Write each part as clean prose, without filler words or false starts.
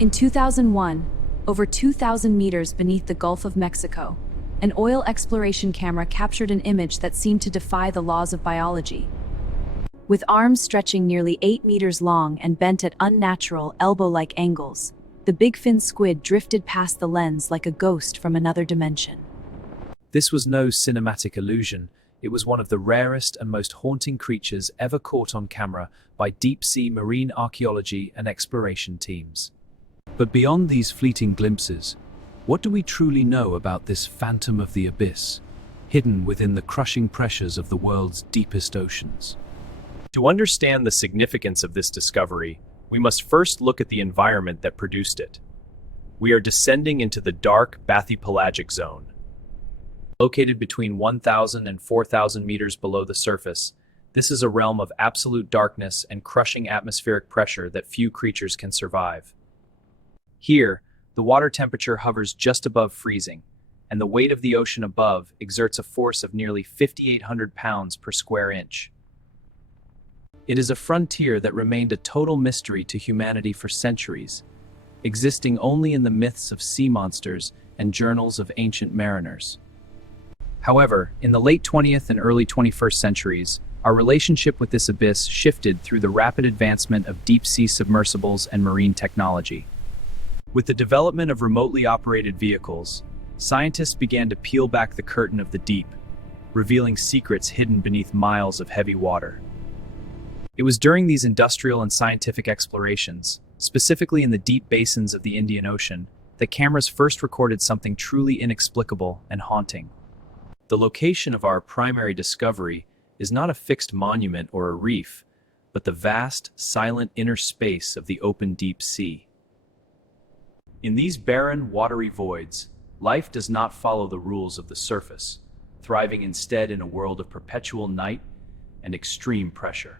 In 2001, over 2,000 meters beneath the Gulf of Mexico, an oil exploration camera captured an image that seemed to defy the laws of biology. With arms stretching nearly 8 meters long and bent at unnatural, elbow-like angles, the Bigfin Squid drifted past the lens like a ghost from another dimension. This was no cinematic illusion. It was one of the rarest and most haunting creatures ever caught on camera by deep-sea marine archaeology and exploration teams. But beyond these fleeting glimpses, what do we truly know about this phantom of the abyss, hidden within the crushing pressures of the world's deepest oceans? To understand the significance of this discovery, we must first look at the environment that produced it. We are descending into the dark bathypelagic zone. Located between 1,000 and 4,000 meters below the surface, this is a realm of absolute darkness and crushing atmospheric pressure that few creatures can survive. Here, the water temperature hovers just above freezing, and the weight of the ocean above exerts a force of nearly 5,800 pounds per square inch. It is a frontier that remained a total mystery to humanity for centuries, existing only in the myths of sea monsters and journals of ancient mariners. However, in the late 20th and early 21st centuries, our relationship with this abyss shifted through the rapid advancement of deep-sea submersibles and marine technology. With the development of remotely operated vehicles, scientists began to peel back the curtain of the deep, revealing secrets hidden beneath miles of heavy water. It was during these industrial and scientific explorations, specifically in the deep basins of the Indian Ocean, that cameras first recorded something truly inexplicable and haunting. The location of our primary discovery is not a fixed monument or a reef, but the vast, silent inner space of the open deep sea. In these barren, watery voids, life does not follow the rules of the surface, thriving instead in a world of perpetual night and extreme pressure.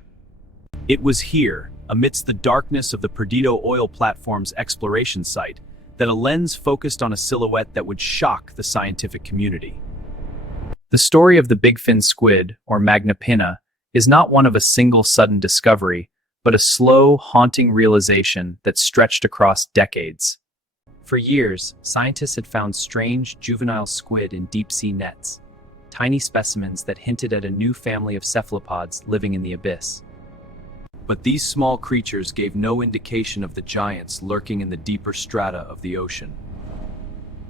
It was here, amidst the darkness of the Perdido oil platform's exploration site, that a lens focused on a silhouette that would shock the scientific community. The story of the Bigfin Squid, or Magnapinna, is not one of a single sudden discovery, but a slow, haunting realization that stretched across decades. For years, scientists had found strange, juvenile squid in deep-sea nets, tiny specimens that hinted at a new family of cephalopods living in the abyss. But these small creatures gave no indication of the giants lurking in the deeper strata of the ocean,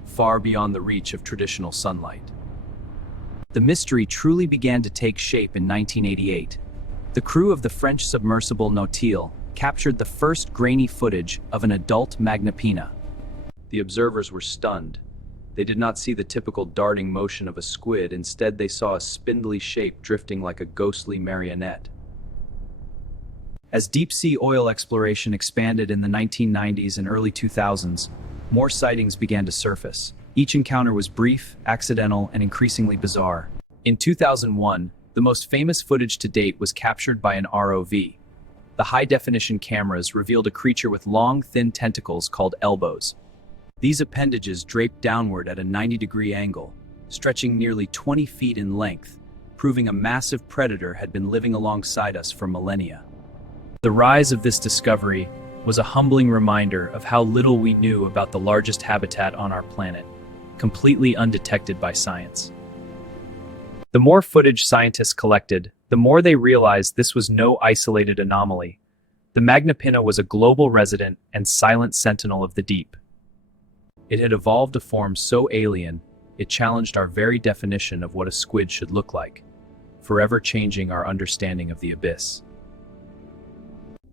far beyond the reach of traditional sunlight. The mystery truly began to take shape in 1988. The crew of the French submersible Nautil captured the first grainy footage of an adult Magnapinna. The observers were stunned. They did not see the typical darting motion of a squid. Instead, they saw a spindly shape drifting like a ghostly marionette. As deep-sea oil exploration expanded in the 1990s and early 2000s, more sightings began to surface. Each encounter was brief, accidental, and increasingly bizarre. In 2001, the most famous footage to date was captured by an ROV. The high-definition cameras revealed a creature with long, thin tentacles called elbows. These appendages draped downward at a 90-degree angle, stretching nearly 20 feet in length, proving a massive predator had been living alongside us for millennia. The rise of this discovery was a humbling reminder of how little we knew about the largest habitat on our planet, completely undetected by science. The more footage scientists collected, the more they realized this was no isolated anomaly. The Magnapinna was a global resident and silent sentinel of the deep. It had evolved a form so alien, it challenged our very definition of what a squid should look like, forever changing our understanding of the abyss.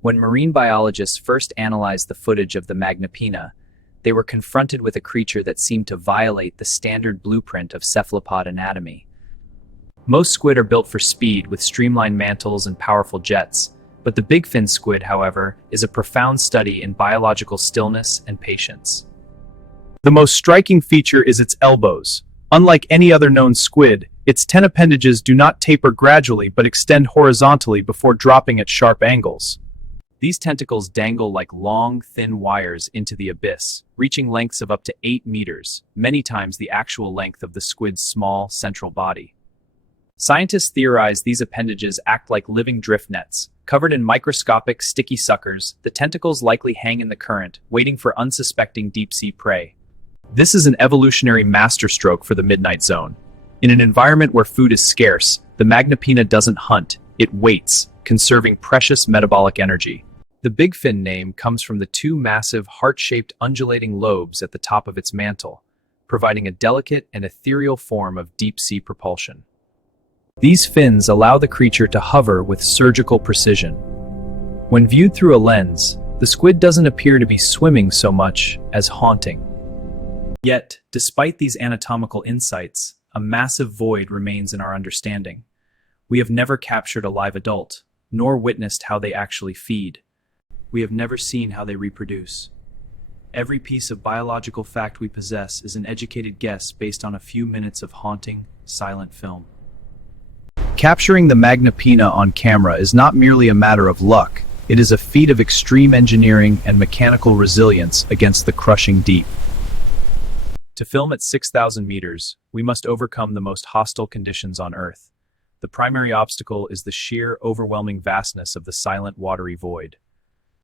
When marine biologists first analyzed the footage of the Magnapinna, they were confronted with a creature that seemed to violate the standard blueprint of cephalopod anatomy. Most squid are built for speed with streamlined mantles and powerful jets, but the Bigfin squid, however, is a profound study in biological stillness and patience. The most striking feature is its elbows. Unlike any other known squid, its 10 appendages do not taper gradually but extend horizontally before dropping at sharp angles. These tentacles dangle like long, thin wires into the abyss, reaching lengths of up to 8 meters, many times the actual length of the squid's small, central body. Scientists theorize these appendages act like living drift nets. Covered in microscopic, sticky suckers, the tentacles likely hang in the current, waiting for unsuspecting deep-sea prey. This is an evolutionary masterstroke for the midnight zone. In an environment where food is scarce, the Magnapinna doesn't hunt, it waits, conserving precious metabolic energy. The Bigfin name comes from the two massive, heart-shaped undulating lobes at the top of its mantle, providing a delicate and ethereal form of deep-sea propulsion. These fins allow the creature to hover with surgical precision. When viewed through a lens, the squid doesn't appear to be swimming so much as haunting. Yet, despite these anatomical insights, a massive void remains in our understanding. We have never captured a live adult, nor witnessed how they actually feed. We have never seen how they reproduce. Every piece of biological fact we possess is an educated guess based on a few minutes of haunting, silent film. Capturing the Magnapinna on camera is not merely a matter of luck, it is a feat of extreme engineering and mechanical resilience against the crushing deep. To film at 6,000 meters, we must overcome the most hostile conditions on Earth. The primary obstacle is the sheer, overwhelming vastness of the silent, watery void.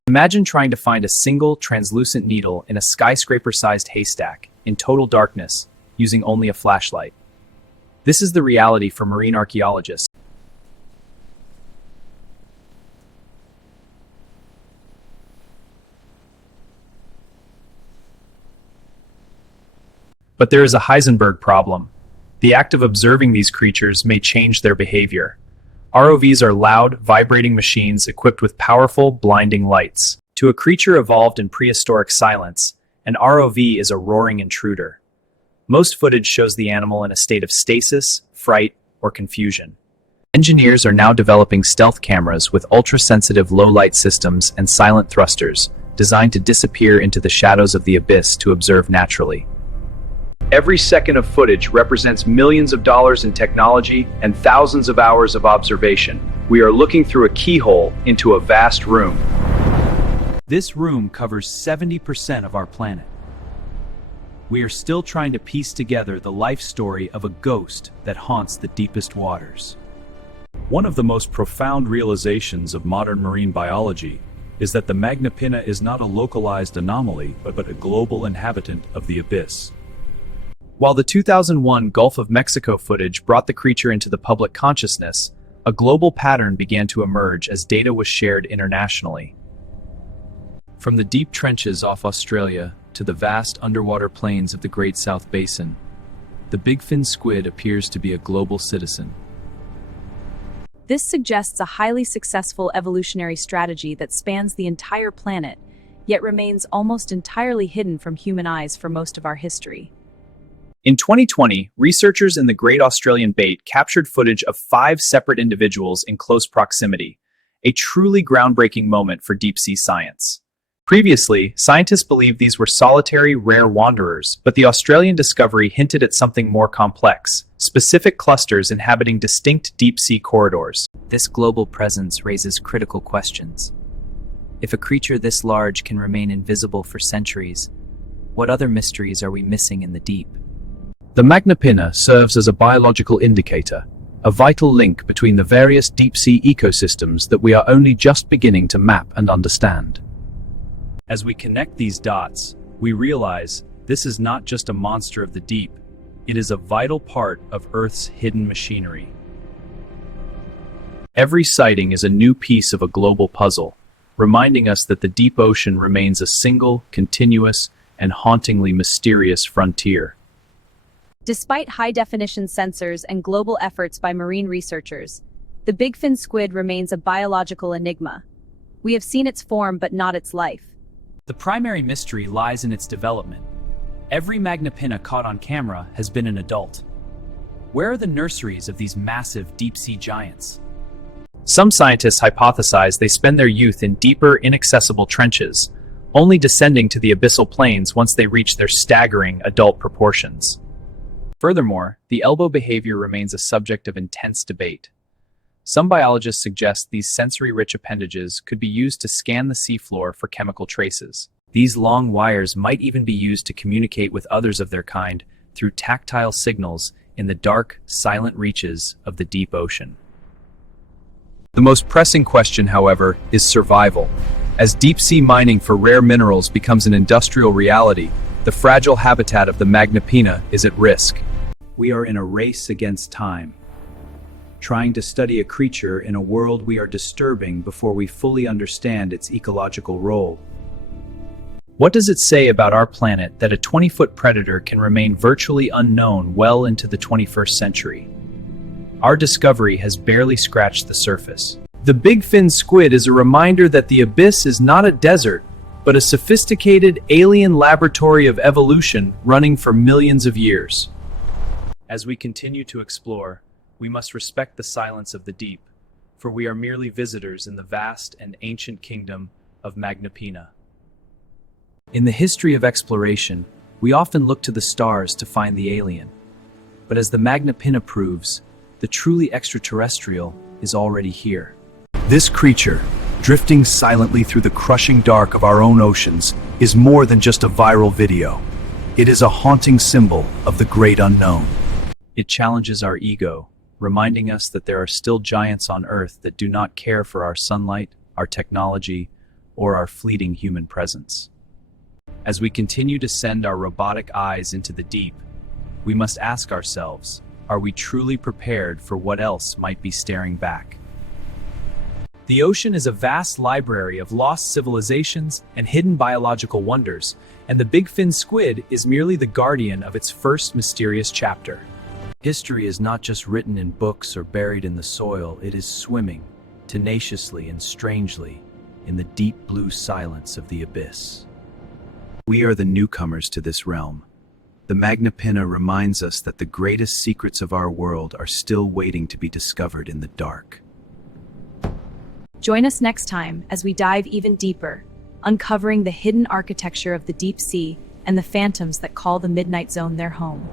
Imagine trying to find a single, translucent needle in a skyscraper-sized haystack, in total darkness, using only a flashlight. This is the reality for marine archaeologists. But there is a Heisenberg problem. The act of observing these creatures may change their behavior. ROVs are loud, vibrating machines equipped with powerful, blinding lights. To a creature evolved in prehistoric silence, an ROV is a roaring intruder. Most footage shows the animal in a state of stasis, fright, or confusion. Engineers are now developing stealth cameras with ultra-sensitive low-light systems and silent thrusters, designed to disappear into the shadows of the abyss to observe naturally. Every second of footage represents millions of dollars in technology and thousands of hours of observation. We are looking through a keyhole into a vast room. This room covers 70% of our planet. We are still trying to piece together the life story of a ghost that haunts the deepest waters. One of the most profound realizations of modern marine biology is that the Magnapinna is not a localized anomaly, but a global inhabitant of the abyss. While the 2001 Gulf of Mexico footage brought the creature into the public consciousness, a global pattern began to emerge as data was shared internationally. From the deep trenches off Australia to the vast underwater plains of the Great South Basin, the Bigfin squid appears to be a global citizen. This suggests a highly successful evolutionary strategy that spans the entire planet, yet remains almost entirely hidden from human eyes for most of our history. In 2020, researchers in the Great Australian Bait captured footage of 5 separate individuals in close proximity, a truly groundbreaking moment for deep-sea science. Previously, scientists believed these were solitary, rare wanderers, but the Australian discovery hinted at something more complex, specific clusters inhabiting distinct deep-sea corridors. This global presence raises critical questions. If a creature this large can remain invisible for centuries, what other mysteries are we missing in the deep? The Magnapinna serves as a biological indicator, a vital link between the various deep-sea ecosystems that we are only just beginning to map and understand. As we connect these dots, we realize this is not just a monster of the deep, it is a vital part of Earth's hidden machinery. Every sighting is a new piece of a global puzzle, reminding us that the deep ocean remains a single, continuous, and hauntingly mysterious frontier. Despite high-definition sensors and global efforts by marine researchers, the Bigfin squid remains a biological enigma. We have seen its form but not its life. The primary mystery lies in its development. Every Magnapinna caught on camera has been an adult. Where are the nurseries of these massive deep-sea giants? Some scientists hypothesize they spend their youth in deeper, inaccessible trenches, only descending to the abyssal plains once they reach their staggering adult proportions. Furthermore, the elbow behavior remains a subject of intense debate. Some biologists suggest these sensory-rich appendages could be used to scan the seafloor for chemical traces. These long wires might even be used to communicate with others of their kind through tactile signals in the dark, silent reaches of the deep ocean. The most pressing question, however, is survival. As deep-sea mining for rare minerals becomes an industrial reality, the fragile habitat of the Magnapinna is at risk. We are in a race against time, trying to study a creature in a world we are disturbing before we fully understand its ecological role. What does it say about our planet that a 20-foot predator can remain virtually unknown well into the 21st century? Our discovery has barely scratched the surface. The Bigfin Squid is a reminder that the abyss is not a desert, but a sophisticated alien laboratory of evolution running for millions of years. As we continue to explore, we must respect the silence of the deep, for we are merely visitors in the vast and ancient kingdom of Magnapinna. In the history of exploration, we often look to the stars to find the alien. But as the Magnapinna proves, the truly extraterrestrial is already here. This creature, drifting silently through the crushing dark of our own oceans, is more than just a viral video. It is a haunting symbol of the great unknown. It challenges our ego, reminding us that there are still giants on Earth that do not care for our sunlight, our technology, or our fleeting human presence. As we continue to send our robotic eyes into the deep, we must ask ourselves, are we truly prepared for what else might be staring back? The ocean is a vast library of lost civilizations and hidden biological wonders, and the Bigfin Squid is merely the guardian of its first mysterious chapter. History is not just written in books or buried in the soil, it is swimming, tenaciously and strangely, in the deep blue silence of the abyss. We are the newcomers to this realm. The Magnapinna reminds us that the greatest secrets of our world are still waiting to be discovered in the dark. Join us next time as we dive even deeper, uncovering the hidden architecture of the deep sea and the phantoms that call the Midnight Zone their home.